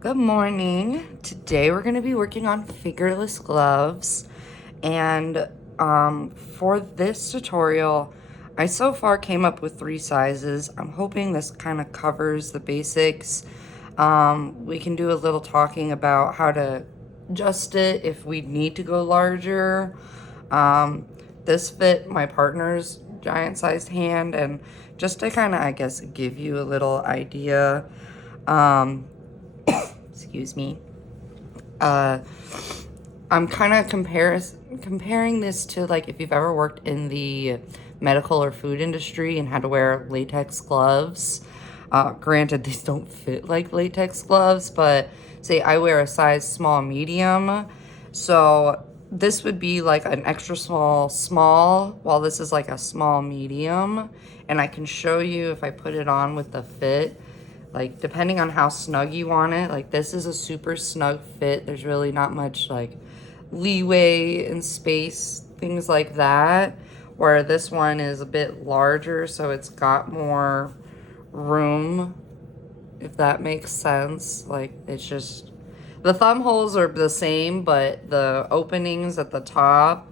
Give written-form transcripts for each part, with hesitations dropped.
Good morning. Today we're going to be working on fingerless gloves, and for this tutorial I so far came up with 3 sizes. I'm hoping this kind of covers the basics. We can do a little talking about how to adjust it if we need to go larger. This fit my partner's giant sized hand, and just to kind of, I guess, give you a little idea, excuse me. I'm kind of comparing this to, like, if you've ever worked in the medical or food industry and had to wear latex gloves. Granted, these don't fit like latex gloves, but say I wear a size small medium. So this would be like an extra small, while this is like a small medium. And I can show you if I put it on with the fit, like depending on how snug you want it. Like this is a super snug fit. There's really not much like leeway in space, things like that. Where this one is a bit larger, so it's got more room, if that makes sense. Like it's just, the thumb holes are the same, but the openings at the top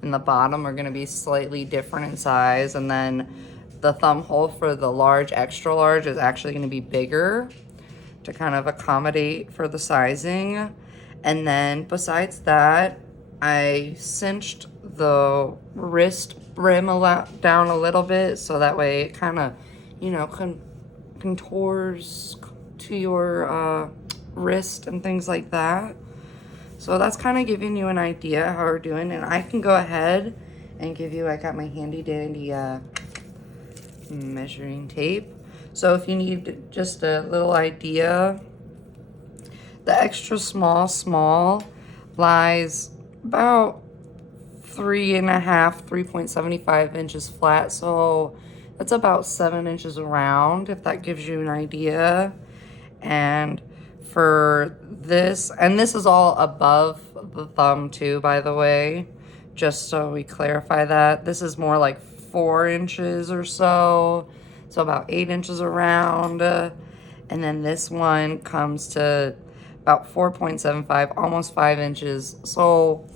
and the bottom are going to be slightly different in size. And then the thumb hole for the large, extra large, is actually going to be bigger to kind of accommodate for the sizing. And then besides that, I cinched the wrist brim down a little bit, so that way it kind of, you know, contours to your wrist and things like that. So that's kind of giving you an idea how we're doing. And I can go ahead and give you, I got my handy dandy measuring tape. So if you need just a little idea, the extra small lies about 3.75 inches flat. So that's about 7 inches around, if that gives you an idea. And for this, and this is all above the thumb too, by the way, just so we clarify that. This is more like 4 inches or so. So about 8 inches around. And then this one comes to about 4.75, almost 5 inches. So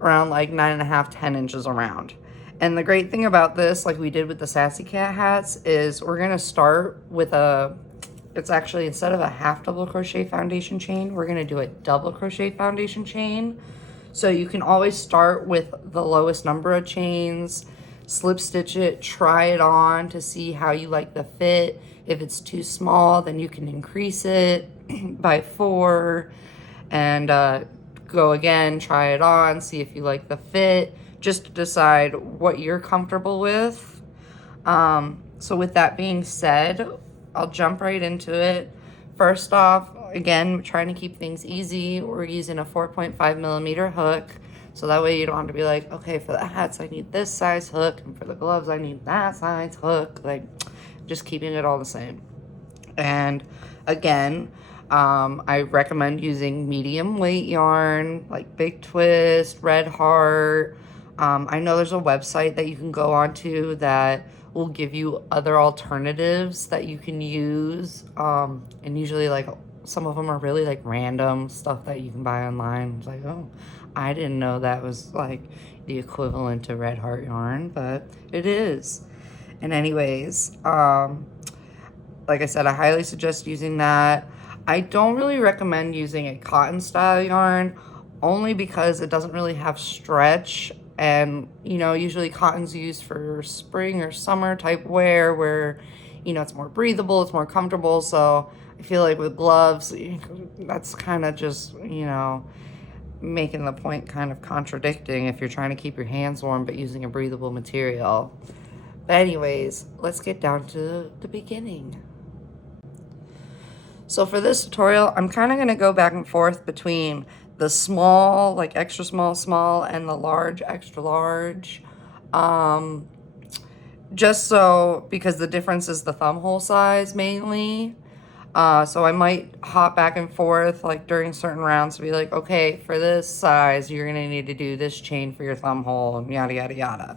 around like 9.5, 10 inches around. And the great thing about this, like we did with the Sassy Cat hats, is we're gonna start with it's actually, instead of a half double crochet foundation chain, we're gonna do a double crochet foundation chain. So you can always start with the lowest number of chains, slip stitch it, try it on to see how you like the fit. If it's too small, then you can increase it by 4 and go again, try it on, see if you like the fit, just to decide what you're comfortable with. So with that being said, I'll jump right into it. First off, again, trying to keep things easy, we're using a 4.5 millimeter hook. So that way you don't have to be like, okay, for the hats I need this size hook, and for the gloves I need that size hook. Like, just keeping it all the same. And again, I recommend using medium weight yarn, like Big Twist, Red Heart. I know there's a website that you can go onto that will give you other alternatives that you can use. And usually, like, some of them are really like random stuff that you can buy online. It's like, oh, I didn't know that was like the equivalent to Red Heart yarn, but it is. And anyways, like I said, I highly suggest using that. I don't really recommend using a cotton style yarn, only because it doesn't really have stretch. And, you know, usually cotton's used for spring or summer type wear where, you know, it's more breathable, it's more comfortable. So I feel like with gloves, that's kind of just, you know, making the point kind of contradicting if you're trying to keep your hands warm but using a breathable material. But anyways, let's get down to the beginning. So for this tutorial, I'm kind of going to go back and forth between the small, like extra small, and the large, extra large. Just so, because the difference is the thumb hole size mainly. So I might hop back and forth like during certain rounds to be like, okay, for this size, you're going to need to do this chain for your thumb hole, and yada, yada, yada.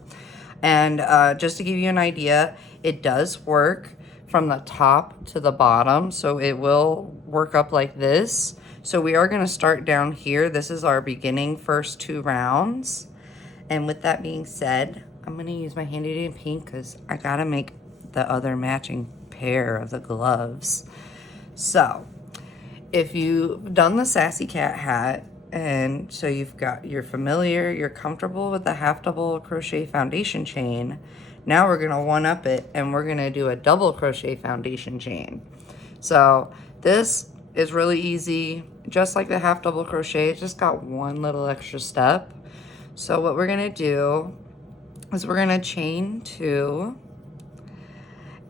And just to give you an idea, it does work from the top to the bottom, so it will work up like this. So we are going to start down here. This is our beginning first 2 rounds. And with that being said, I'm going to use my handy dandy pink because I got to make the other matching pair of the gloves. So if you've done the Sassy Cat hat, and so you're familiar, you're comfortable with the half double crochet foundation chain, now we're gonna one up it and we're gonna do a double crochet foundation chain. So this is really easy, just like the half double crochet, it just got one little extra step. So what we're gonna do is we're gonna chain 2,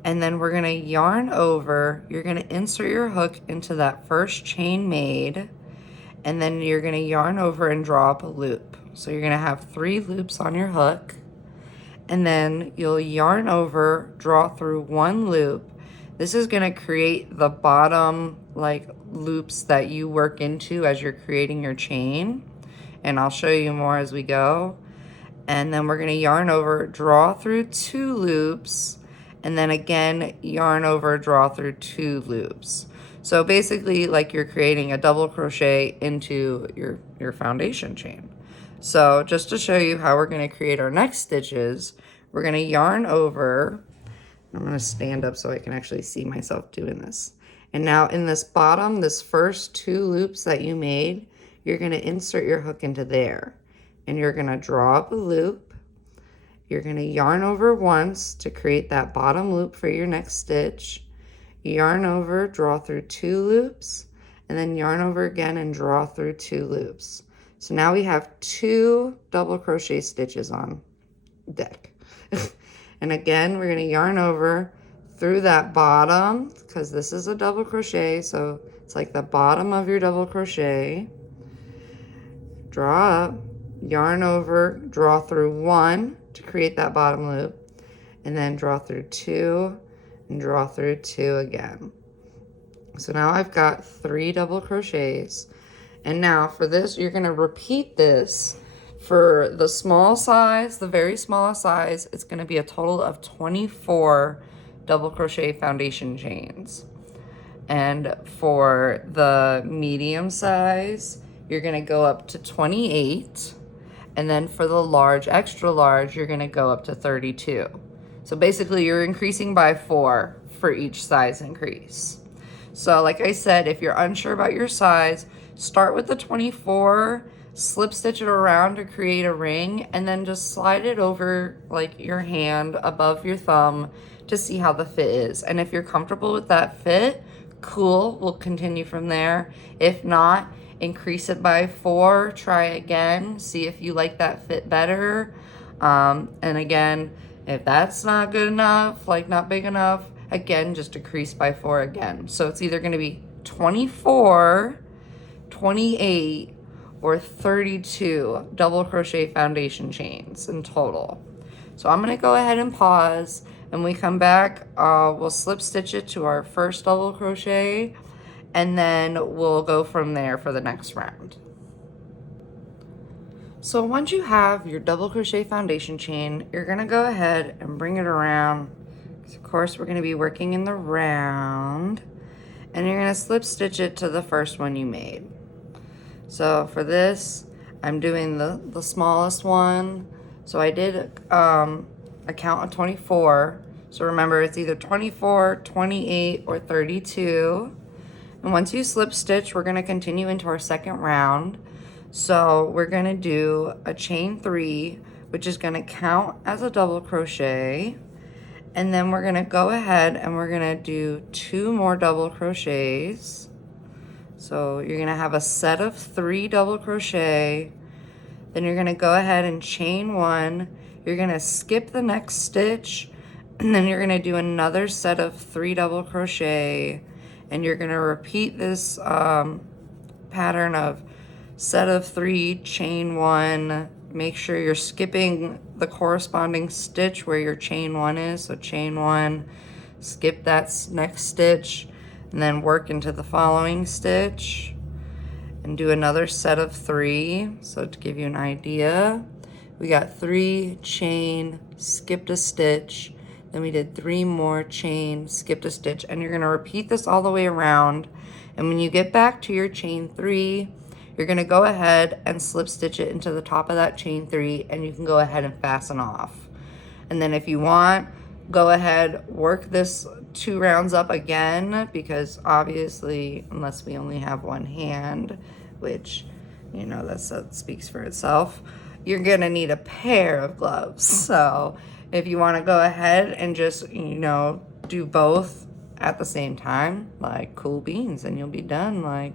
and then we're gonna yarn over. You're gonna insert your hook into that first chain made, and then you're gonna yarn over and draw up a loop. So you're gonna have 3 loops on your hook, and then you'll yarn over, draw through 1 loop. This is gonna create the bottom like loops that you work into as you're creating your chain, and I'll show you more as we go. And then we're gonna yarn over, draw through 2 loops, and then again yarn over, draw through 2 loops. So basically like you're creating a double crochet into your foundation chain. So just to show you how we're going to create our next stitches, we're going to yarn over. I'm going to stand up so I can actually see myself doing this. And now in this bottom, this first 2 loops that you made, you're going to insert your hook into there, and you're going to draw up a loop. You're going to yarn over once to create that bottom loop for your next stitch. Yarn over, draw through 2 loops, and then yarn over again and draw through 2 loops. So now we have 2 double crochet stitches on deck. And again, we're going to yarn over through that bottom, because this is a double crochet, so it's like the bottom of your double crochet. Draw up, yarn over, draw through 1 to create that bottom loop, and then draw through 2 and draw through 2 again. So now I've got 3 double crochets. And now for this, you're going to repeat this for the small size, the very smallest size. It's going to be a total of 24 double crochet foundation chains. And for the medium size, you're going to go up to 28. And then for the large, extra large, you're going to go up to 32. So basically you're increasing by 4 for each size increase. So like I said, if you're unsure about your size, start with the 24, slip stitch it around to create a ring, and then just slide it over like your hand above your thumb to see how the fit is. And if you're comfortable with that fit, cool, we'll continue from there. If not, increase it by 4, try again, see if you like that fit better. And again, if that's not good enough, like not big enough, again, just decrease by 4 again. So it's either going to be 24, 28, or 32 double crochet foundation chains in total. So I'm going to go ahead and pause, and we come back, we'll slip stitch it to our first double crochet, and then we'll go from there for the next round. So once you have your double crochet foundation chain, you're going to go ahead and bring it around. Of course, we're going to be working in the round, and you're going to slip stitch it to the first one you made. So for this, I'm doing the smallest one. So I did a count of 24. So remember, it's either 24, 28, or 32. And once you slip stitch, we're going to continue into our second round. So we're going to do a chain 3, which is going to count as a double crochet. And then we're going to go ahead and we're going to do 2 more double crochets. So you're going to have a set of 3 double crochet. Then you're going to go ahead and chain 1. You're going to skip the next stitch, and then you're going to do another set of 3 double crochet, and you're going to repeat this pattern of set of 3, chain 1. Make sure you're skipping the corresponding stitch where your chain 1 is. So chain 1, skip that next stitch, and then work into the following stitch and do another set of 3. So to give you an idea, we got 3, chain, skipped a stitch, then we did 3 more chain, skipped a stitch, and you're gonna repeat this all the way around. And when you get back to your chain 3, you're gonna go ahead and slip stitch it into the top of that chain 3, and you can go ahead and fasten off. And then if you want, go ahead, work this 2 rounds up again, because obviously, unless we only have one hand, which, you know, that speaks for itself, you're gonna need a pair of gloves. So if you wanna go ahead and just, you know, do both at the same time, like cool beans, and you'll be done, like,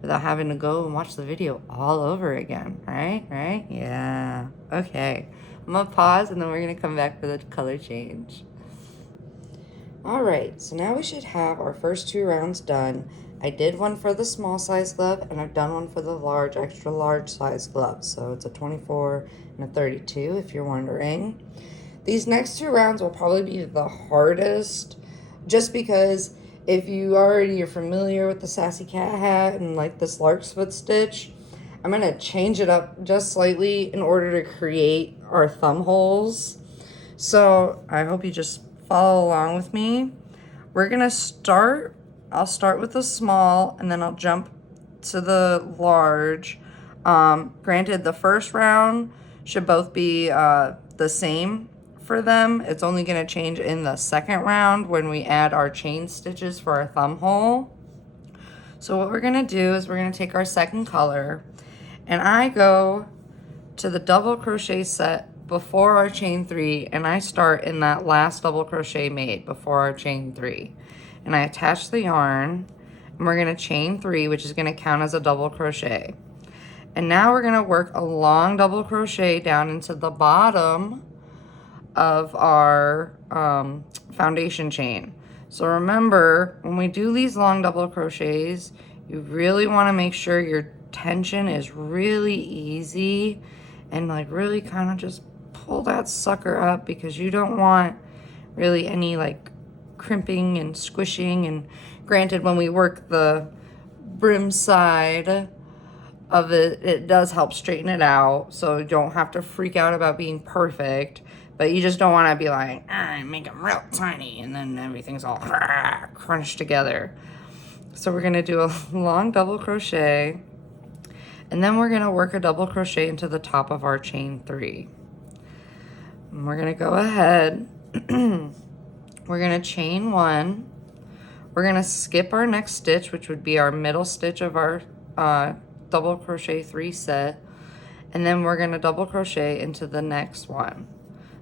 without having to go and watch the video all over again, right? Right? Yeah. Okay. I'm gonna pause and then we're gonna come back for the color change. All right, so now we should have our first 2 rounds done. I did one for the small size glove, and I've done one for the large, extra large size glove. So it's a 24 and a 32, if you're wondering. These next 2 rounds will probably be the hardest, just because if you already are familiar with the Sassy Cat hat and like this lark's foot stitch, I'm gonna change it up just slightly in order to create our thumb holes. So I hope you just follow along with me. We're gonna start, I'll start with the small and then I'll jump to the large. Granted, the first round should both be the same for them. It's only gonna change in the second round when we add our chain stitches for our thumb hole. So what we're gonna do is we're gonna take our second color, and I go to the double crochet set before our chain 3, and I start in that last double crochet made before our chain 3. And I attach the yarn, and we're gonna chain 3, which is gonna count as a double crochet. And now we're gonna work a long double crochet down into the bottom of our foundation chain. So remember, when we do these long double crochets, you really wanna make sure your tension is really easy and like really kind of just pull that sucker up, because you don't want really any like crimping and squishing. And granted, when we work the brim side of it, it does help straighten it out, so you don't have to freak out about being perfect, but you just don't want to be like, make them real tiny and then everything's all crunched together. So we're going to do a long double crochet, and then we're going to work a double crochet into the top of our chain 3. And we're going to go ahead, we're going to chain 1, we're going to skip our next stitch, which would be our middle stitch of our double crochet 3 set, and then we're going to double crochet into the next one,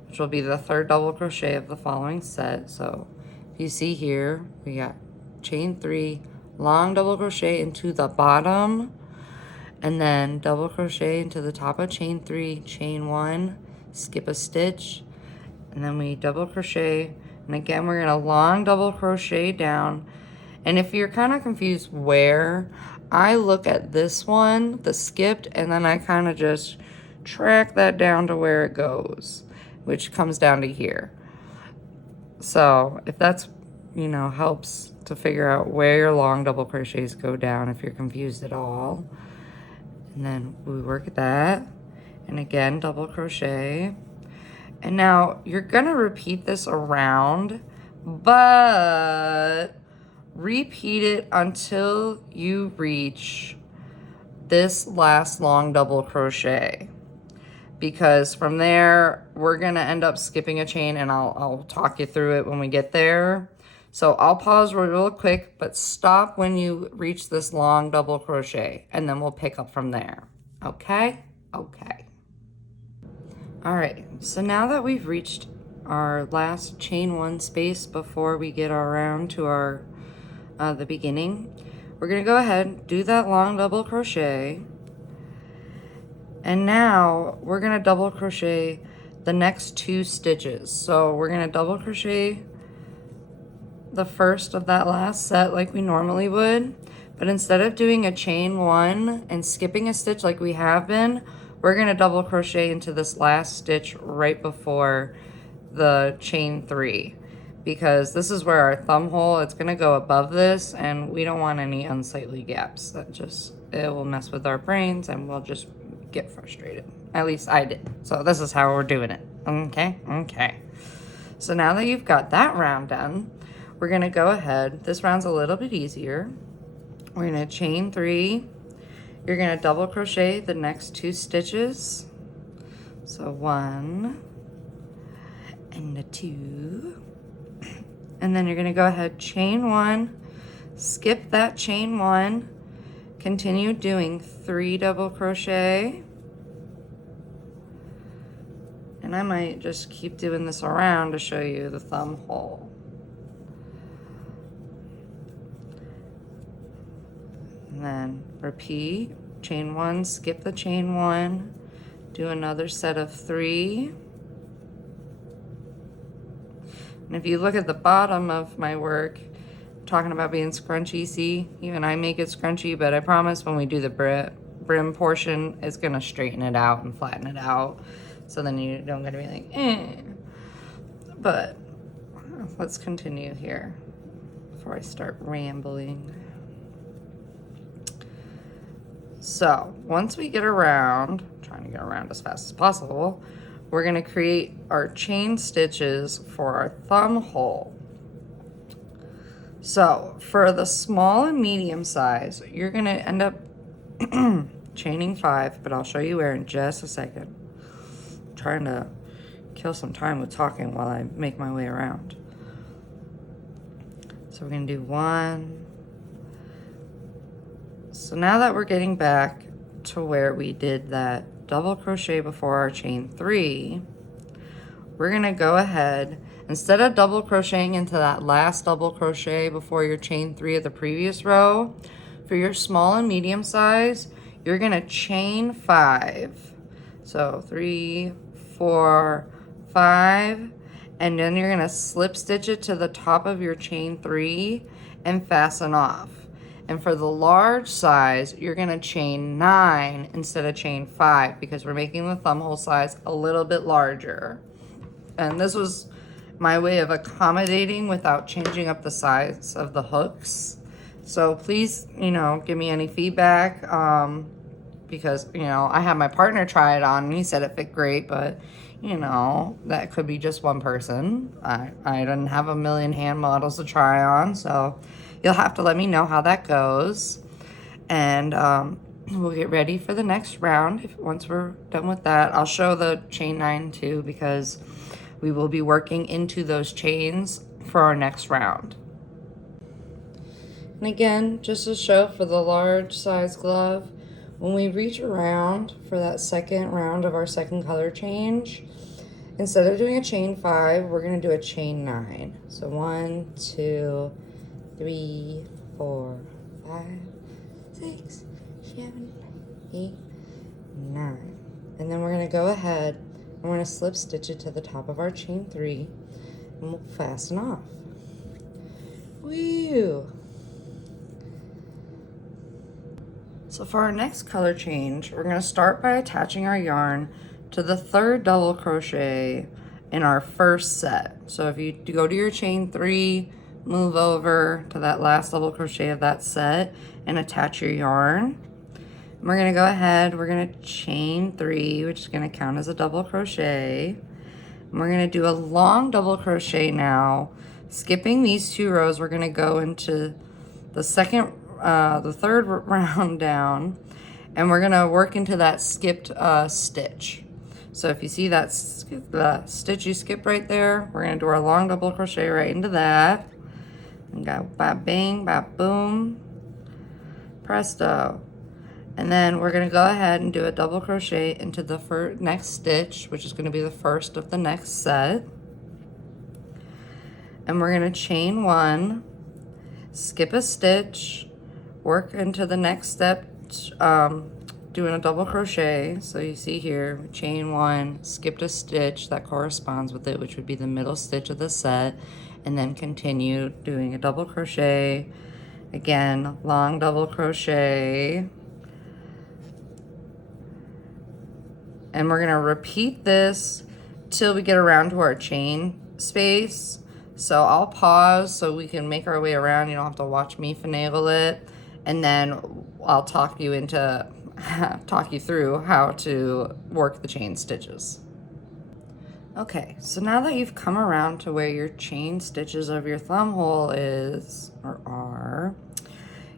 which will be the third double crochet of the following set. So if you see here, we got chain 3, long double crochet into the bottom, and then double crochet into the top of chain 3, chain 1, skip a stitch, and then we double crochet, and again we're gonna long double crochet down. And if you're kind of confused where, I look at this one, the skipped, and then I kind of just track that down to where it goes, which comes down to here. So if that's, you know, helps to figure out where your long double crochets go down if you're confused at all. And then we work that, and again double crochet. And now you're gonna repeat this around, but repeat it until you reach this last long double crochet, because from there we're gonna end up skipping a chain, and I'll talk you through it when we get there. So I'll pause real quick, but stop when you reach this long double crochet, and then we'll pick up from there. Okay? Okay. All right, so now that we've reached our last chain 1 space before we get around to our the beginning, we're gonna go ahead and do that long double crochet, and now we're gonna double crochet the next 2 stitches. So we're gonna double crochet the first of that last set like we normally would, but instead of doing a chain 1 and skipping a stitch like we have been, we're gonna double crochet into this last stitch right before the chain 3, because this is where our thumb hole, it's gonna go above this, and we don't want any unsightly gaps. That just, it will mess with our brains and we'll just get frustrated. At least I did. So this is how we're doing it. Okay? Okay. So now that you've got that round done, we're gonna go ahead, this round's a little bit easier. We're gonna chain 3. You're gonna double crochet the next 2 stitches. So 1 and a 2. And then you're gonna go ahead, chain 1, skip that chain 1, continue doing 3 double crochet. And I might just keep doing this around to show you the thumb hole. And then repeat, chain 1, skip the chain 1, do another set of 3. And if you look at the bottom of my work, I'm talking about being scrunchy, see, even I make it scrunchy, but I promise when we do the brim portion, it's gonna straighten it out and flatten it out. So then you don't gotta be like, eh. But let's continue here before I start rambling. So once we get around, trying to get around as fast as possible, we're gonna create our chain stitches for our thumb hole. So for the small and medium size, you're gonna end up chaining 5, but I'll show you where in just a second. I'm trying to kill some time with talking while I make my way around. So we're gonna do 1. So now that we're getting back to where we did that double crochet before our chain 3, we're gonna go ahead, instead of double crocheting into that last double crochet before your chain 3 of the previous row, for your small and medium size, you're gonna chain 5. So 3, 4, 5, and then you're gonna slip stitch it to the top of your chain 3 and fasten off. And for the large size, you're gonna chain 9 instead of chain 5 because we're making the thumb hole size a little bit larger. And this was my way of accommodating without changing up the size of the hooks. So please, give me any feedback because, I had my partner try it on and he said it fit great, but that could be just one person. I didn't have a million hand models to try on, so you'll have to let me know how that goes. And we'll get ready for the next round. Once we're done with that, I'll show the chain 9 too, because we will be working into those chains for our next round. And again, just to show for the large size glove, when we reach around for that second round of our second color change, instead of doing a chain 5, we're going to do a chain 9. So 1, 2, 3, 4, 5, 6, 7, 8, 9. And then we're going to go ahead and we're going to slip stitch it to the top of our chain 3 and we'll fasten off. Woo! So for our next color change, we're going to start by attaching our yarn to the 3rd double crochet in our first set. So if you go to your chain 3, move over to that last double crochet of that set and attach your yarn. And we're going to go ahead, we're going to chain 3, which is going to count as a double crochet. And we're going to do a long double crochet now. Skipping these 2 rows, we're going to go into the the 3rd round down, and we're going to work into that skipped stitch. So if you see that stitch you skip right there, we're going to do our long double crochet right into that. And go bop bing, bop boom, presto. And then we're going to go ahead and do a double crochet into the next stitch, which is going to be the first of the next set. And we're going to chain 1, skip a stitch, work into the next step, doing a double crochet. So you see here, chain 1, skipped a stitch that corresponds with it, which would be the middle stitch of the set, and then continue doing a double crochet, again, long double crochet, and we're going to repeat this till we get around to our chain space. So I'll pause so we can make our way around. You don't have to watch me finagle it, and then I'll talk you through how to work the chain stitches. Okay, so now that you've come around to where your chain stitches of your thumb hole is, or are,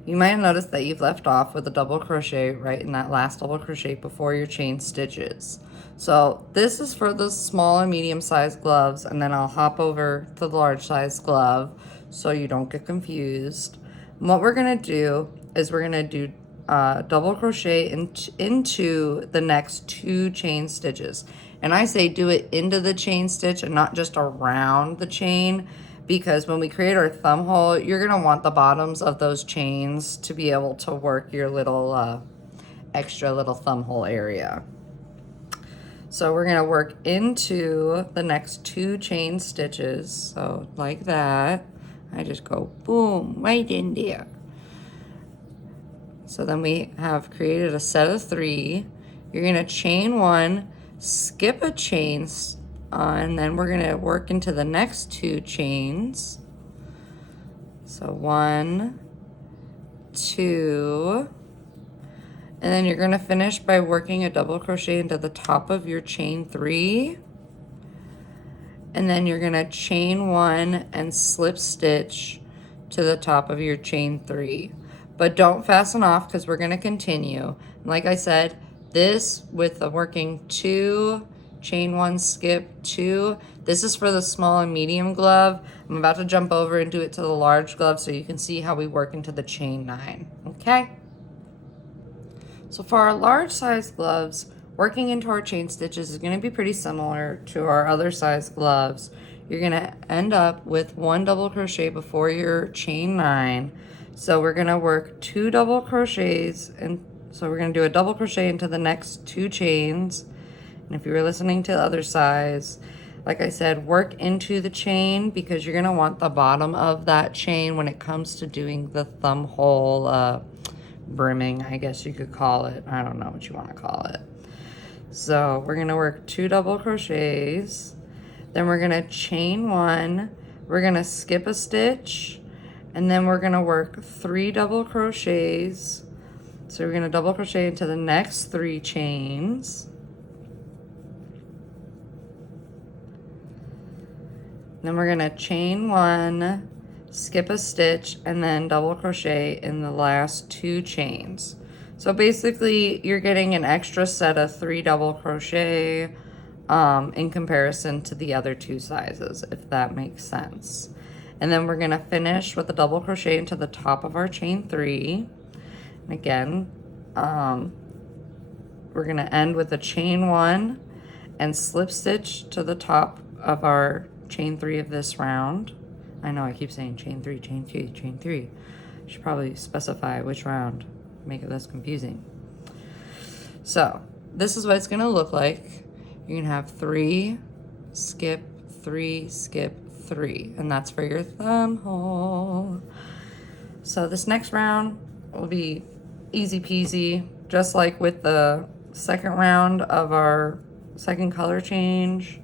you might have noticed that you've left off with a double crochet right in that last double crochet before your chain stitches. So this is for the small and medium sized gloves, and then I'll hop over to the large size glove so you don't get confused. And what we're gonna do is we're gonna do double crochet into the next 2 chain stitches. And I say do it into the chain stitch and not just around the chain, because when we create our thumb hole, you're gonna want the bottoms of those chains to be able to work your little extra little thumb hole area. So we're gonna work into the next 2 chain stitches. So like that, I just go boom, right in there. So then we have created a set of 3. You're gonna chain 1, skip a chain, and then we're gonna work into the next 2 chains. So 1, 2, and then you're gonna finish by working a double crochet into the top of your chain 3, and then you're gonna chain 1 and slip stitch to the top of your chain 3. But don't fasten off because we're gonna continue. Like I said, this with the working 2, chain 1, skip 2, this is for the small and medium glove. I'm about to jump over and do it to the large glove so you can see how we work into the chain 9, okay? So for our large size gloves, working into our chain stitches is gonna be pretty similar to our other size gloves. You're gonna end up with 1 double crochet before your chain 9. So we're gonna work 2 double crochets, and so we're gonna do a double crochet into the next 2 chains. And if you were listening to the other size, like I said, work into the chain because you're gonna want the bottom of that chain when it comes to doing the thumb hole brimming, I guess you could call it. I don't know what you wanna call it. So we're gonna work 2 double crochets, then we're gonna chain 1, we're gonna skip a stitch, and then we're gonna work 3 double crochets. So we're gonna double crochet into the next 3 chains. Then we're gonna chain 1, skip a stitch, and then double crochet in the last 2 chains. So basically you're getting an extra set of 3 double crochet in comparison to the other 2 sizes, if that makes sense. And then we're gonna finish with a double crochet into the top of our chain 3. And again, we're gonna end with a chain 1 and slip stitch to the top of our chain 3 of this round. I know I keep saying chain 3, chain 3, chain 3. I should probably specify which round, make it less confusing. So this is what it's gonna look like. You're gonna have 3, skip, 3, skip, 3, and that's for your thumb hole. So this next round will be easy peasy, just like with the second round of our second color change,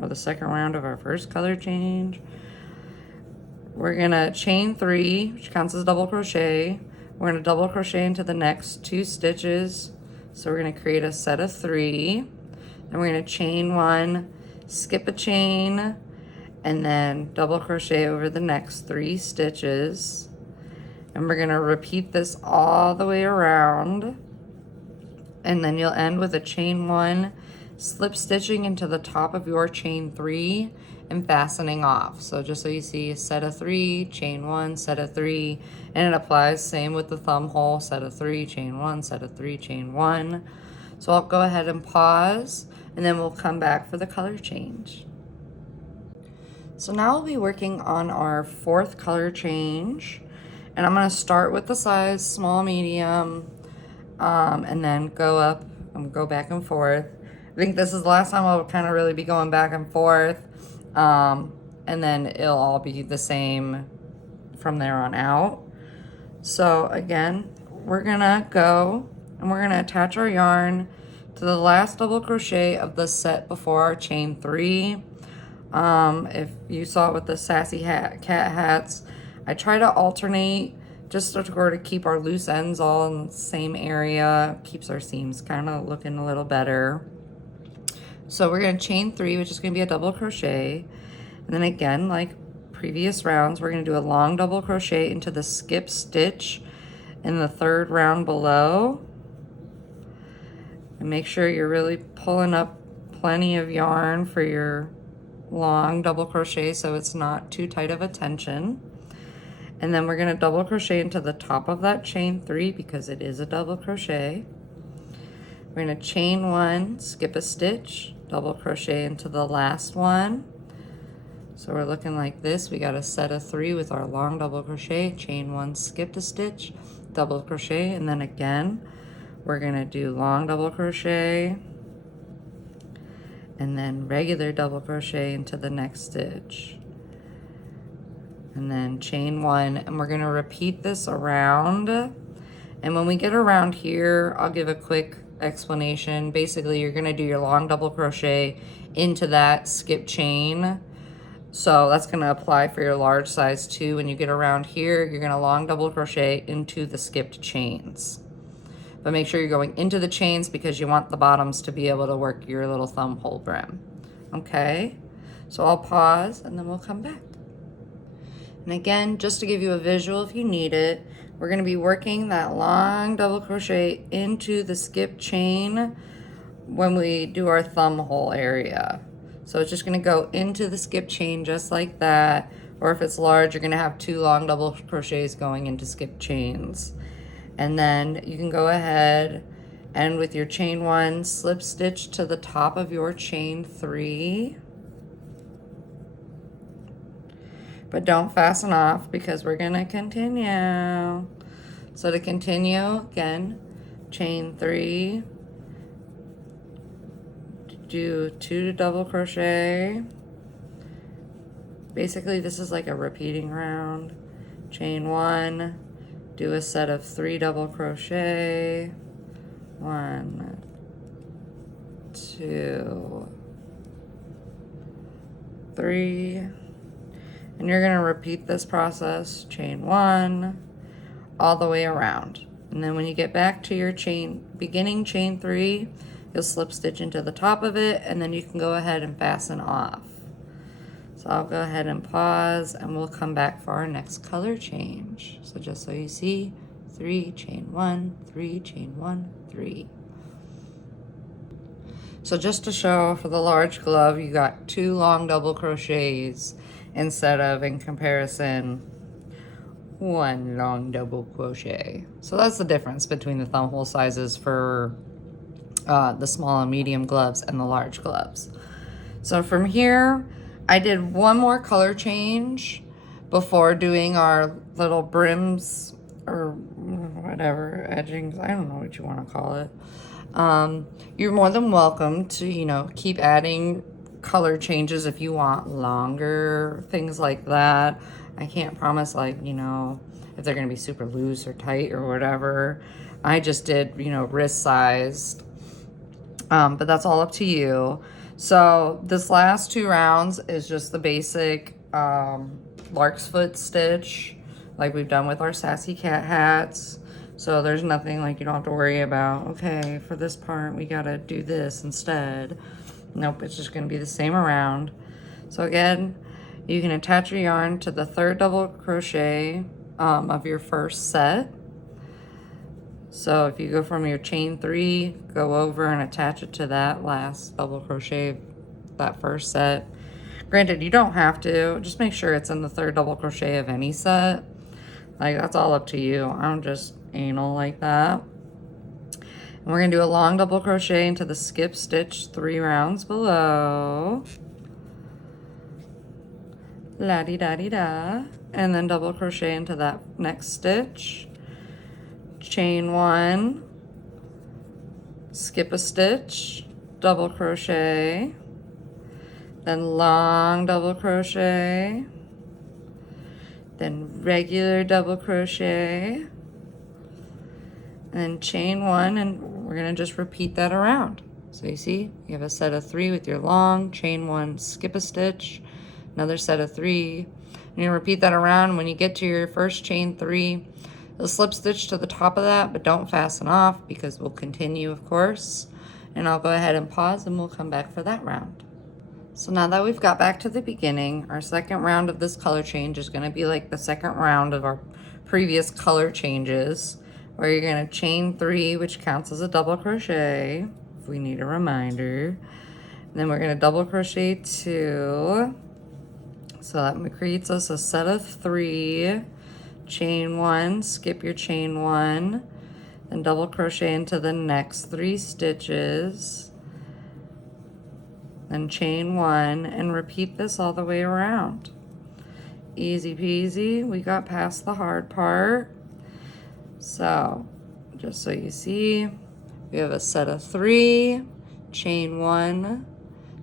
or the second round of our first color change. We're gonna chain 3, which counts as double crochet. We're gonna double crochet into the next 2 stitches. So we're gonna create a set of 3. Then we're gonna chain 1, skip a chain, and then double crochet over the next 3 stitches. And we're gonna repeat this all the way around. And then you'll end with a chain 1, slip stitching into the top of your chain 3 and fastening off. So just so you see, a set of 3, chain 1, set of 3, and it applies same with the thumb hole, set of 3, chain 1, set of 3, chain 1. So I'll go ahead and pause, and then we'll come back for the color change. So now we'll be working on our 4th color change, and I'm gonna start with the size small, medium, and then go up and go back and forth. I think this is the last time I'll kind of really be going back and forth, and then it'll all be the same from there on out. So again, we're gonna go and we're gonna attach our yarn to the last double crochet of the set before our chain 3. If you saw it with the Sassy cat hats, I try to alternate just to keep our loose ends all in the same area, keeps our seams kind of looking a little better. So we're going to chain 3, which is going to be a double crochet. And then again, like previous rounds, we're going to do a long double crochet into the skip stitch in the 3rd round below. And make sure you're really pulling up plenty of yarn for your long double crochet so it's not too tight of a tension. And then we're going to double crochet into the top of that chain 3 because it is a double crochet. We're going to chain 1, skip a stitch, double crochet into the last one. So we're looking like this. We got a set of 3 with our long double crochet, chain 1, skipped a stitch, double crochet, and then again we're going to do long double crochet and then regular double crochet into the next stitch. And then chain 1, and we're going to repeat this around. And when we get around here, I'll give a quick explanation. Basically, you're going to do your long double crochet into that skip chain. So that's going to apply for your large size too. When you get around here, you're going to long double crochet into the skipped chains. But make sure you're going into the chains because you want the bottoms to be able to work your little thumb hole brim. Okay, so I'll pause and then we'll come back. And again, just to give you a visual if you need it, we're going to be working that long double crochet into the skip chain when we do our thumb hole area. So it's just going to go into the skip chain just like that. Or if it's large, you're going to have 2 long double crochets going into skip chains. And then you can go ahead and with your chain 1, slip stitch to the top of your chain 3. But don't fasten off because we're going to continue. So to continue, again, chain 3, do 2 double crochet. Basically, this is like a repeating round. Chain 1, do a set of 3 double crochet. 1, 2, 3. And you're going to repeat this process, chain 1, all the way around. And then when you get back to your beginning chain 3, you'll slip stitch into the top of it, and then you can go ahead and fasten off. So I'll go ahead and pause, and we'll come back for our next color change. So just so you see, 3, chain 1, 3, chain 1, 3. So just to show for the large glove, you got 2 long double crochets instead of, in comparison, 1 long double crochet. So that's the difference between the thumb hole sizes for the small and medium gloves and the large gloves. So from here, I did one more color change before doing our little brims or whatever, edgings, I don't know what you want to call it. You're more than welcome to, keep adding color changes if you want longer, things like that. I can't promise, if they're going to be super loose or tight or whatever. I just did, wrist sized. But that's all up to you. So this last 2 rounds is just the basic lark's foot stitch like we've done with our Sassy cat hats. So there's nothing you don't have to worry about, okay, for this part we gotta do this instead. Nope, it's just gonna be the same around. So again, you can attach your yarn to the 3rd double crochet of your first set. So if you go from your chain 3, go over and attach it to that last double crochet, that first set. Granted, you don't have to, just make sure it's in the 3rd double crochet of any set. That's all up to you. I'm just anal like that. And we're gonna do a long double crochet into the skip stitch 3 rounds below. La-di-da-di-da. And then double crochet into that next stitch. Chain 1, skip a stitch, double crochet, then long double crochet, then regular double crochet, and chain 1, and we're going to just repeat that around. So you see, you have a set of 3 with your long, chain 1, skip a stitch, another set of 3, and you repeat that around. When you get to your first chain 3, you'll slip stitch to the top of that, but don't fasten off because we'll continue, of course. and I'll go ahead and pause and we'll come back for that round. So now that we've got back to the beginning, our second round of this color change is going to be like the second round of our previous color changes, where you're going to chain 3, which counts as a double crochet if we need a reminder. And then we're going to double crochet 2. So that creates us a set of 3, chain 1, skip your chain 1, then double crochet into the next 3 stitches. Then chain 1 and repeat this all the way around. Easy peasy, we got past the hard part. So just so you see, we have a set of 3, chain 1,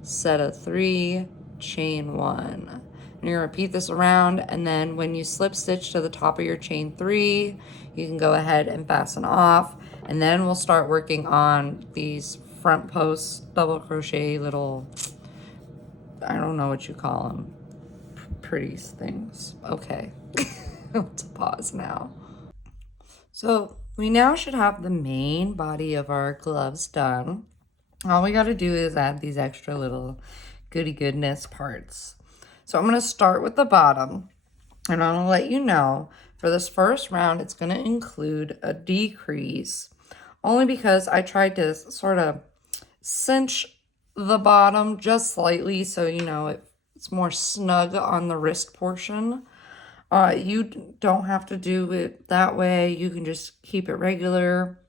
set of 3, chain 1. And you're gonna repeat this around, and then when you slip stitch to the top of your chain 3, you can go ahead and fasten off, and then we'll start working on these front post double crochet little, I don't know what you call them, pretty things. Okay, let's pause now. So we now should have the main body of our gloves done. All we got to do is add these extra little goody goodness parts. So I'm going to start with the bottom, and I'm going to let you know for this first round it's going to include a decrease, only because I tried to sort of cinch the bottom just slightly so you know it's more snug on the wrist portion. You don't have to do it that way. You can just keep it regular.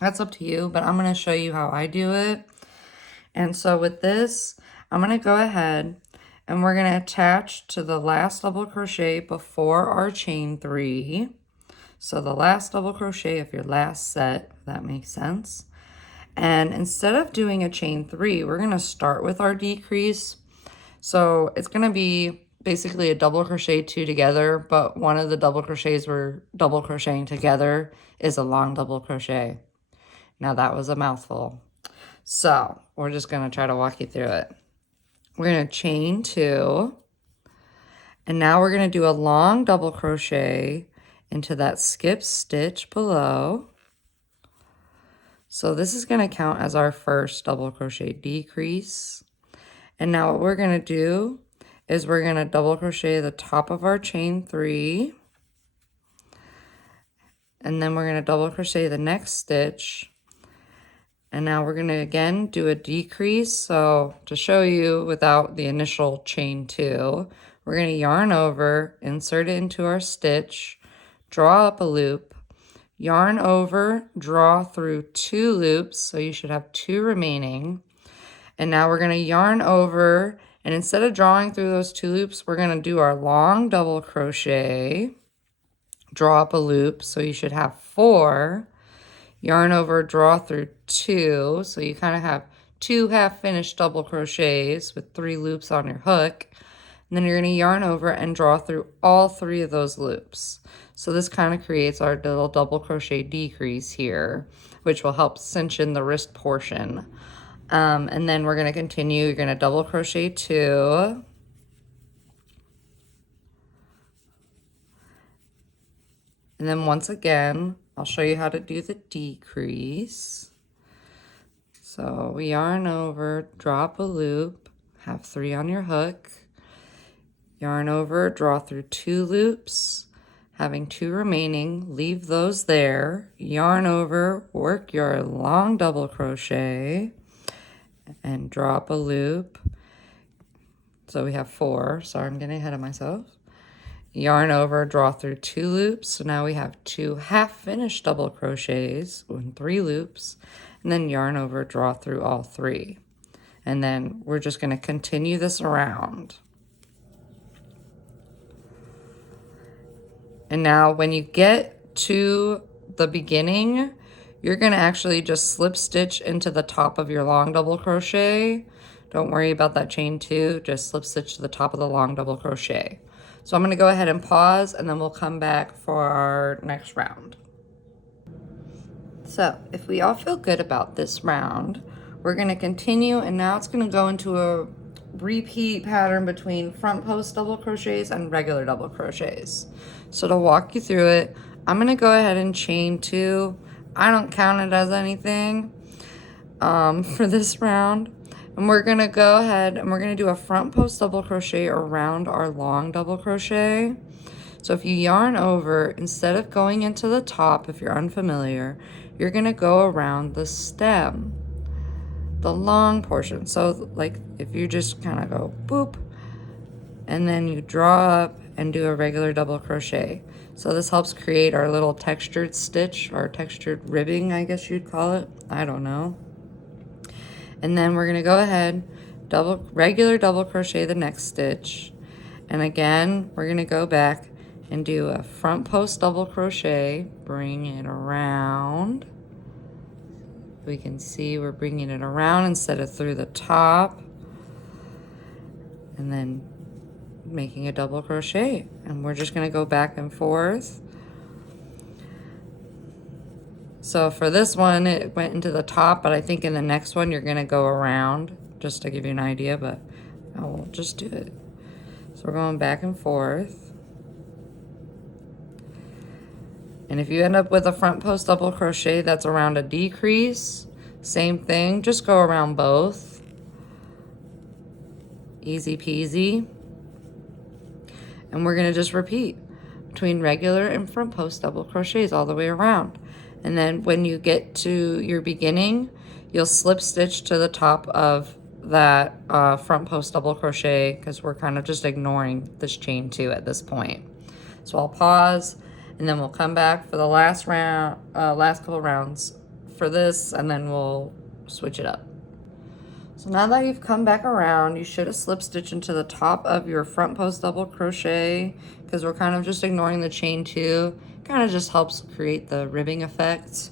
That's up to you, but I'm going to show you how I do it. And so with this, I'm going to go ahead and we're going to attach to the last double crochet before our chain 3. So the last double crochet of your last set, if that makes sense. And instead of doing a chain 3, we're going to start with our decrease. So it's going to be basically a double crochet 2 together, but one of the double crochets we're double crocheting together is a long double crochet. Now that was a mouthful. So we're just going to try to walk you through it. We're going to chain 2, and now we're going to do a long double crochet into that skip stitch below. So this is going to count as our first double crochet decrease. And now what we're going to do is we're going to double crochet the top of our chain 3, and then we're going to double crochet the next stitch. And now we're going to again do a decrease. So to show you without the initial chain 2, we're going to yarn over, insert it into our stitch, draw up a loop, yarn over, draw through 2 loops, so you should have 2 remaining. And now we're going to yarn over, and instead of drawing through those 2 loops, we're going to do our long double crochet, draw up a loop, so you should have 4, yarn over, draw through 2, so you kind of have 2 half-finished double crochets with 3 loops on your hook. And then you're going to yarn over and draw through all 3 of those loops. So this kind of creates our little double crochet decrease here, which will help cinch in the wrist portion. And then we're going to continue. You're going to double crochet 2. And then once again, I'll show you how to do the decrease. So we yarn over, drop a loop, have 3 on your hook, yarn over, draw through 2 loops, having 2 remaining, leave those there, yarn over, work your long double crochet, and drop a loop. So we have 4, sorry, I'm getting ahead of myself. Yarn over, draw through 2 loops. So now we have 2 half-finished double crochets with 3 loops, and then yarn over, draw through all 3. And then we're just going to continue this around. And now when you get to the beginning, you're going to actually just slip stitch into the top of your long double crochet. Don't worry about that chain 2, just slip stitch to the top of the long double crochet. So I'm going to go ahead and pause, and then we'll come back for our next round. So if we all feel good about this round, we're going to continue, and now it's going to go into a repeat pattern between front post double crochets and regular double crochets. So to walk you through it, I'm going to go ahead and chain 2. I don't count it as anything. for this round. And we're gonna go ahead and we're gonna do a front post double crochet around our long double crochet. So if you yarn over, instead of going into the top, if you're unfamiliar, you're gonna go around the stem, the long portion. So like if you just kind of go boop, and then you draw up and do a regular double crochet. So this helps create our little textured stitch, or textured ribbing, I guess you'd call it. I don't know. And then we're gonna go ahead, regular double crochet the next stitch. And again, we're gonna go back and do a front post double crochet, bring it around. We can see we're bringing it around instead of through the top. And then making a double crochet. And we're just gonna go back and forth. So for this one, it went into the top, but I think in the next one, you're gonna go around, just to give you an idea, but I will just do it. So we're going back and forth. And if you end up with a front post double crochet that's around a decrease, same thing, just go around both. Easy peasy. And we're gonna just repeat between regular and front post double crochets all the way around. And then when you get to your beginning, you'll slip stitch to the top of that front post double crochet, because we're kind of just ignoring this chain 2 at this point. So I'll pause, and then we'll come back for the last round, last couple rounds for this, and then we'll switch it up. So now that you've come back around, you should have slip stitched into the top of your front post double crochet, because we're kind of just ignoring the chain 2. Kind of just helps create the ribbing effect.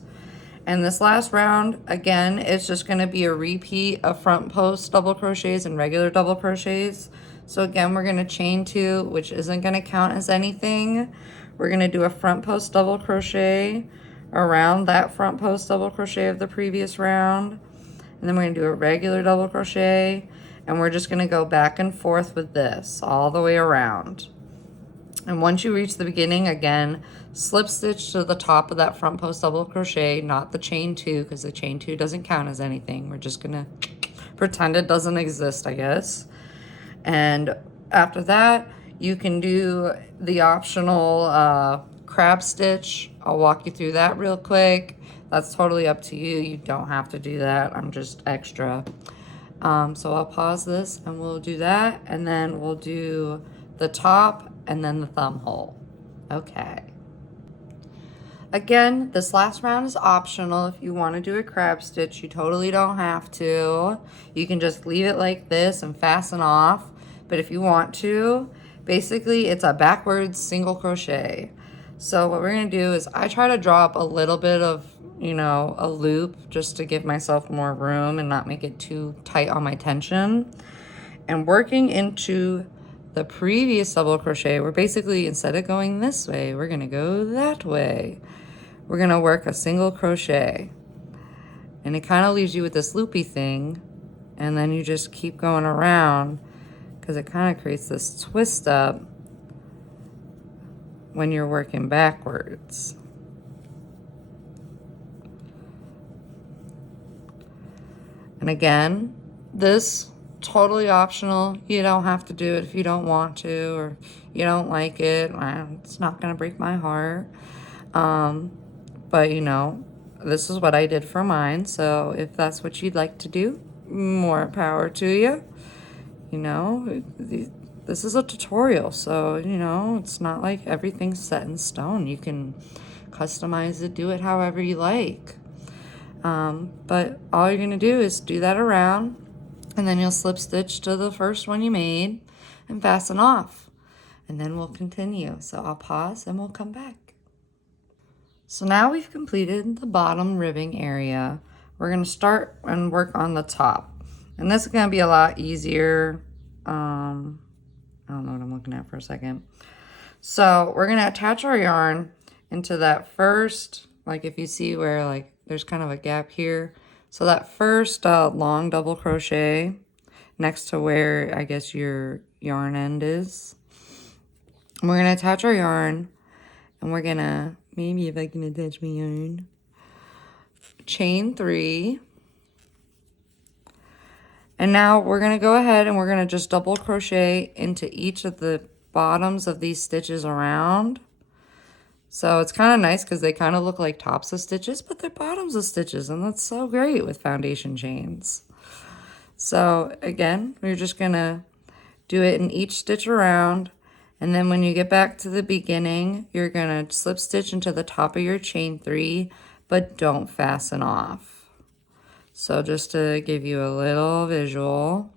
And this last round, again, it's just going to be a repeat of front post double crochets and regular double crochets. So again, we're going to chain 2, which isn't going to count as anything. We're going to do a front post double crochet around that front post double crochet of the previous round. And then we're going to do a regular double crochet, and we're just going to go back and forth with this all the way around. And once you reach the beginning, again, slip stitch to the top of that front post double crochet, not the chain 2, because the chain 2 doesn't count as anything. We're just going to pretend it doesn't exist, I guess. And after that, you can do the optional crab stitch. I'll walk you through that real quick. That's totally up to you. You don't have to do that. I'm just extra. So I'll pause this and we'll do that. And then we'll do the top and then the thumb hole. Okay. Again, this last round is optional. If you want to do a crab stitch, you totally don't have to. You can just leave it like this and fasten off. But if you want to, basically it's a backwards single crochet. So what we're going to do is I try to draw up a little bit of, you know, a loop just to give myself more room and not make it too tight on my tension. And working into the previous double crochet, we're basically, instead of going this way, we're going to go that way. We're going to work a single crochet. And it kind of leaves you with this loopy thing. And then you just keep going around, because it kind of creates this twist up when you're working backwards. And again, this totally optional. You don't have to do it if you don't want to, or you don't like it. It's not gonna break my heart. But you know, this is what I did for mine. So if that's what you'd like to do, more power to you. You know, this is a tutorial, so you know, it's not like everything's set in stone. You can customize it, do it however you like. But all you're gonna do is do that around, and then you'll slip stitch to the first one you made and fasten off, and then we'll continue. So I'll pause and we'll come back. So now we've completed the bottom ribbing area. We're gonna start and work on the top, and this is gonna be a lot easier. I don't know what I'm looking at for a second. So we're gonna attach our yarn into that first, like if you see where like there's kind of a gap here. So that first long double crochet next to where I guess your yarn end is. And we're gonna attach our yarn, and we're gonna, maybe if I can attach my yarn, chain 3, And now we're going to go ahead and we're going to just double crochet into each of the bottoms of these stitches around. So it's kind of nice because they kind of look like tops of stitches, but they're bottoms of stitches, and that's so great with foundation chains. So again, we're just going to do it in each stitch around, and then when you get back to the beginning, you're going to slip stitch into the top of your chain 3, but don't fasten off. So just to give you a little visual,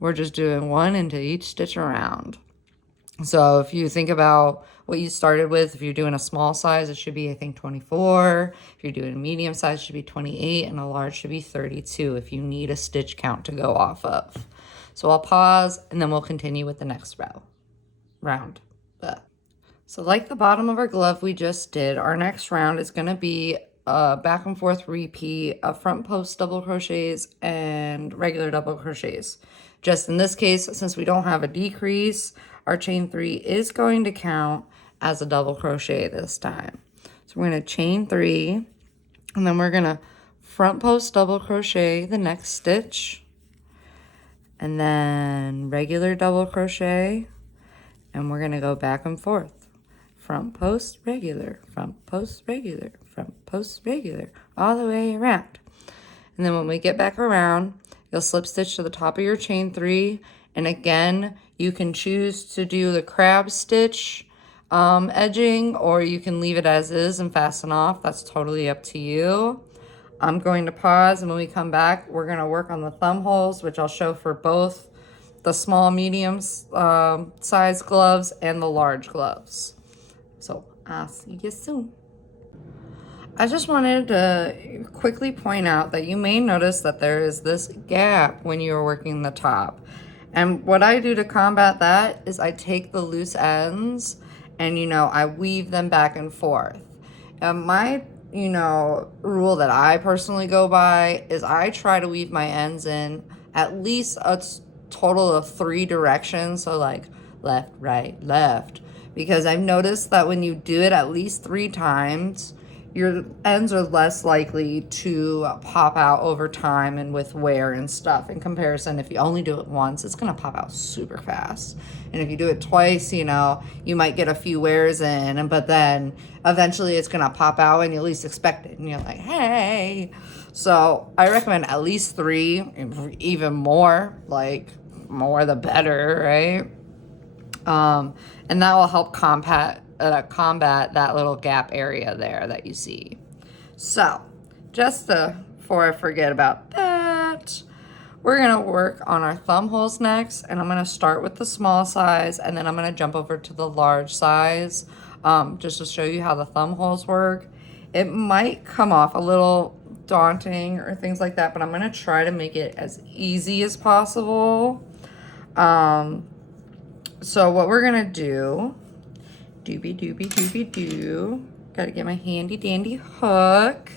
we're just doing 1 into each stitch around. So if you think about what you started with, if you're doing a small size, it should be, I think, 24. If you're doing a medium size, it should be 28, and a large should be 32 if you need a stitch count to go off of. So I'll pause, and then we'll continue with the next round. So like the bottom of our glove we just did, our next round is going to be a back and forth repeat of front post double crochets and regular double crochets. Just in this case, since we don't have a decrease, our chain 3 is going to count as a double crochet this time. So we're going to chain 3, and then we're going to front post double crochet the next stitch, and then regular double crochet, and we're going to go back and forth. Front post regular, front post regular, front post regular, all the way around. And then when we get back around, you'll slip stitch to the top of your chain 3, and again, you can choose to do the crab stitch edging, or you can leave it as is and fasten off. That's totally up to you. I'm going to pause, and when we come back, we're going to work on the thumb holes, which I'll show for both the small, medium size gloves and the large gloves. So I'll see you soon. I just wanted to quickly point out that you may notice that there is this gap when you're working the top. And what I do to combat that is I take the loose ends and, I weave them back and forth. And my, rule that I personally go by is I try to weave my ends in at least a total of 3 directions. So like left, right, left. Because I've noticed that when you do it at least 3 times, your ends are less likely to pop out over time and with wear and stuff. In comparison, if you only do it once, it's gonna pop out super fast. And if you do it twice, you might get a few wears in, but then eventually it's gonna pop out and you at least expect it. And you're like, hey. So I recommend at least 3, even more, like more the better, right? And that will help combat that little gap area there that you see. So just before I forget about that, we're going to work on our thumb holes next, and I'm going to start with the small size, and then I'm going to jump over to the large size just to show you how the thumb holes work. It might come off a little daunting or things like that, but I'm going to try to make it as easy as possible. So what we're going to do, gotta get my handy dandy hook,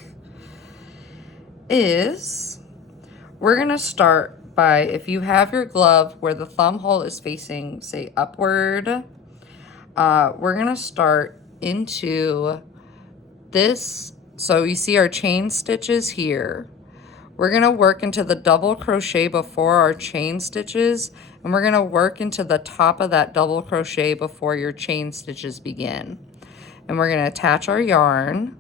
is we're going to start by, if you have your glove where the thumb hole is facing, say, upward, we're going to start into this. So you see our chain stitches here. We're going to work into the double crochet before our chain stitches, and we're going to work into the top of that double crochet before your chain stitches begin. And we're going to attach our yarn,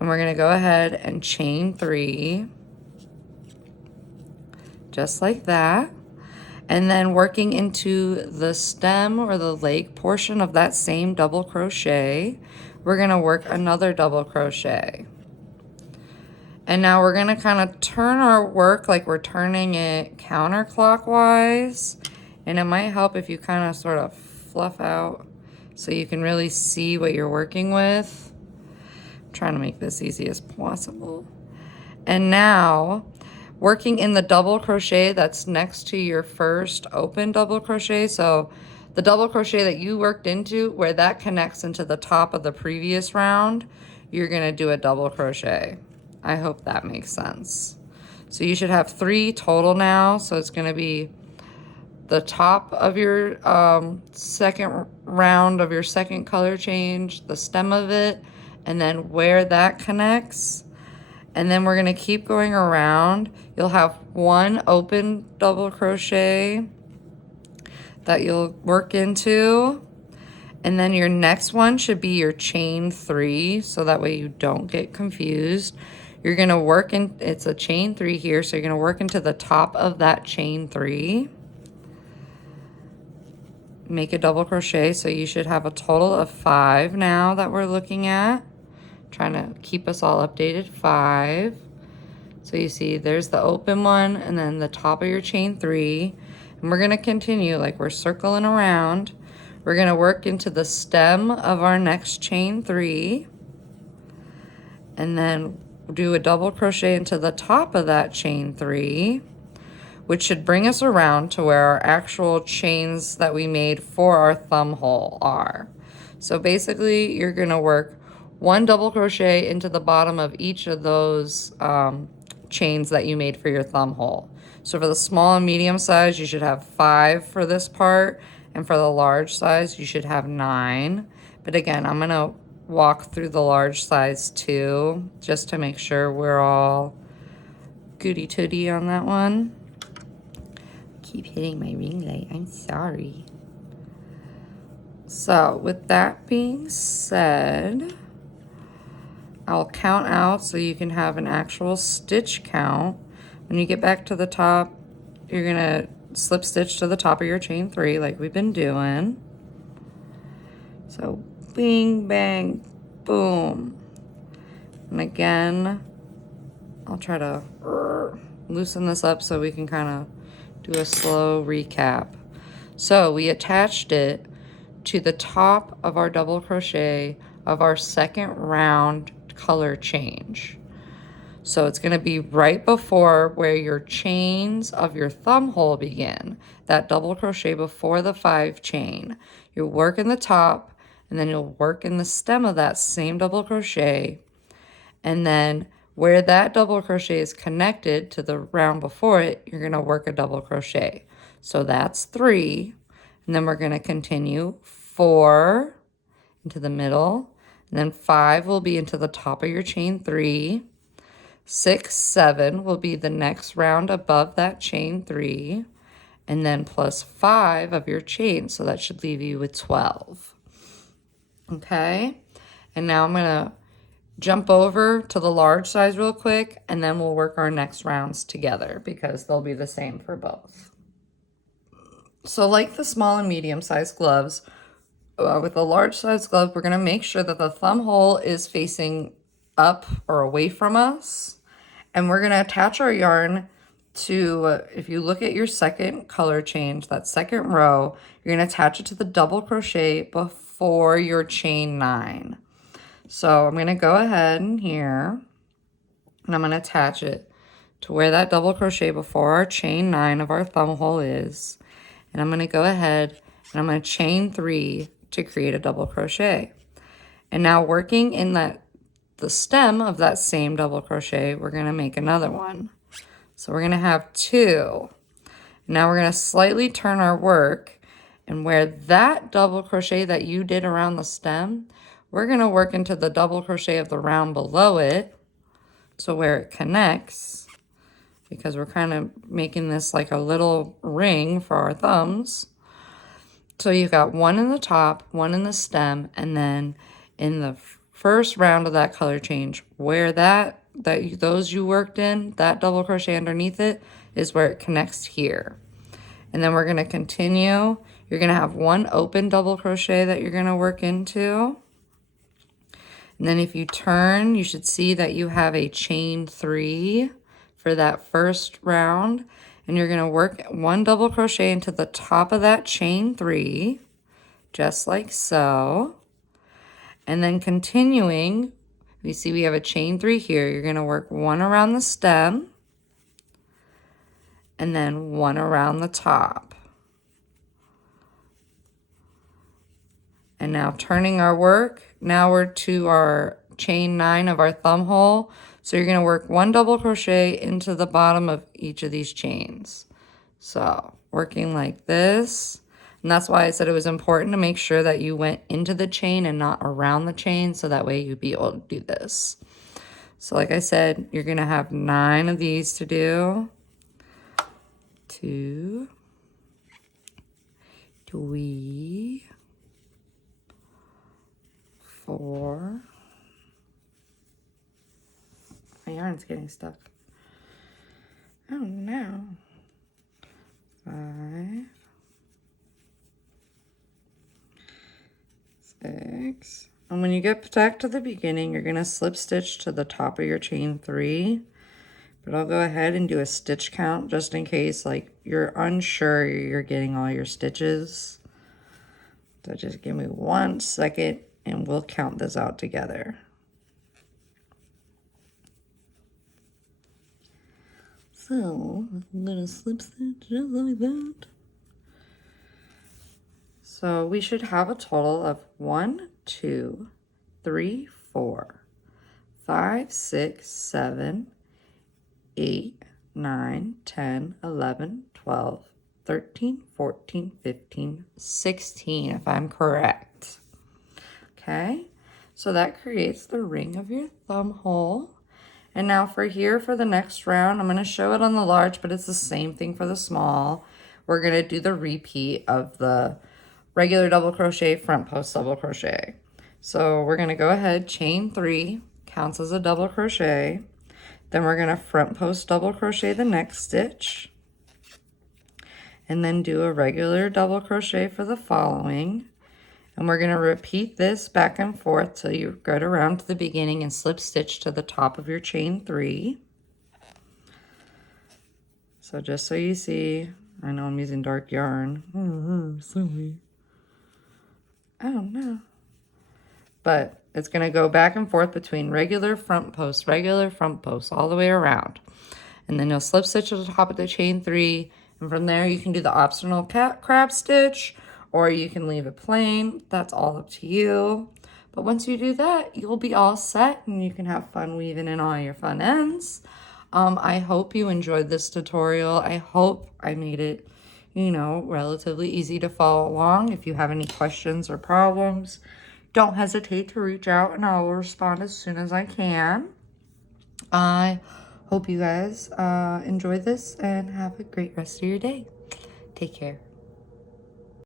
and we're going to go ahead and chain 3, just like that. And then working into the stem or the leg portion of that same double crochet, we're going to work another double crochet. And now we're going to kind of turn our work like we're turning it counterclockwise. And it might help if you kind of sort of fluff out so you can really see what you're working with. I'm trying to make this easy as possible. And now, working in the double crochet that's next to your first open double crochet. So the double crochet that you worked into, where that connects into the top of the previous round, you're going to do a double crochet. I hope that makes sense. So you should have 3 total now. So it's going to be the top of your second round of your second color change, the stem of it, and then where that connects. And then we're going to keep going around. You'll have one open double crochet that you'll work into. And then your next one should be your chain 3, so that way you don't get confused. You're going to work in, it's a chain 3 here, so you're going to work into the top of that chain 3. Make a double crochet, so you should have a total of 5 now that we're looking at. Trying to keep us all updated. 5. So you see there's the open one and then the top of your chain 3. And we're going to continue like we're circling around. We're going to work into the stem of our next chain 3 and then do a double crochet into the top of that chain 3, which should bring us around to where our actual chains that we made for our thumb hole are. So basically you're going to work one double crochet into the bottom of each of those chains that you made for your thumb hole. So for the small and medium size, you should have 5 for this part. And for the large size, you should have 9. But again, I'm going to walk through the large size too, just to make sure we're all goody tooty on that one. Keep hitting my ring light. I'm sorry. So with that being said, I'll count out so you can have an actual stitch count. When you get back to the top, you're going to slip stitch to the top of your chain 3 like we've been doing. So bing, bang, boom. And again, I'll try to loosen this up so we can kind of do a slow recap. So we attached it to the top of our double crochet of our second round color change. So it's going to be right before where your chains of your thumb hole begin. That double crochet before the 5 chain. You'll work in the top and then you'll work in the stem of that same double crochet. And then where that double crochet is connected to the round before it, you're going to work a double crochet. So that's 3. And then we're going to continue 4 into the middle. And then 5 will be into the top of your chain 3. 6, 7 will be the next round above that chain 3, and then plus 5 of your chain, so that should leave you with 12. Okay, and now I'm gonna jump over to the large size real quick, and then we'll work our next rounds together because they'll be the same for both. So like the small and medium size gloves, with the large size glove, we're gonna make sure that the thumb hole is facing up or away from us, and we're going to attach our yarn to, if you look at your second color change, that second row, you're going to attach it to the double crochet before your chain 9. So I'm going to go ahead in here and I'm going to attach it to where that double crochet before our chain 9 of our thumb hole is, and I'm going to go ahead and I'm going to chain 3 to create a double crochet. And now working in the stem of that same double crochet, we're going to make another one. So we're going to have 2. Now we're going to slightly turn our work, and where that double crochet that you did around the stem, we're going to work into the double crochet of the round below it, so where it connects, because we're kind of making this like a little ring for our thumbs. So you've got 1 in the top, 1 in the stem, and then in the first round of that color change, where those you worked in, that double crochet underneath it is where it connects here. And then we're going to continue. You're going to have 1 open double crochet that you're going to work into. And then if you turn, you should see that you have a chain 3 for that first round. And you're going to work 1 double crochet into the top of that chain 3, just like so. And then continuing, we see we have a chain 3 here. You're going to work 1 around the stem and then 1 around the top. And now turning our work, now we're to our chain 9 of our thumb hole. So you're going to work 1 double crochet into the bottom of each of these chains. So working like this. And that's why I said it was important to make sure that you went into the chain and not around the chain, so that way you'd be able to do this. So like I said, you're gonna have 9 of these to do. 2, 3, 4. My yarn's getting stuck. Oh no. 5, 6. And when you get back to the beginning, you're gonna slip stitch to the top of your chain 3. But I'll go ahead and do a stitch count just in case like you're unsure you're getting all your stitches. So just give me 1 second and we'll count this out together. So I'm gonna slip stitch just like that. So we should have a total of 1, 2, 3, 4, 5, 6, 7, 8, 9, 10, 11, 12, 13, 14, 15, 16, if I'm correct. Okay, so that creates the ring of your thumb hole. And now for here, for the next round, I'm gonna show it on the large, but it's the same thing for the small. We're gonna do the repeat of the regular double crochet, front post double crochet. So we're gonna go ahead, chain 3, counts as a double crochet. Then we're gonna front post double crochet the next stitch. And then do a regular double crochet for the following. And we're gonna repeat this back and forth till you get around to the beginning and slip stitch to the top of your chain 3. So just so you see, I know I'm using dark yarn. Oh, silly. Oh no. But it's gonna go back and forth between regular front post, all the way around. And then you'll slip stitch to the top of the chain 3, and from there you can do the optional crab stitch, or you can leave it plain. That's all up to you. But once you do that, you'll be all set and you can have fun weaving in all your fun ends. I hope you enjoyed this tutorial. I hope I made it, you know, relatively easy to follow along. If you have any questions or problems, don't hesitate to reach out and I will respond as soon as I can. I hope you guys enjoy this and have a great rest of your day. Take care.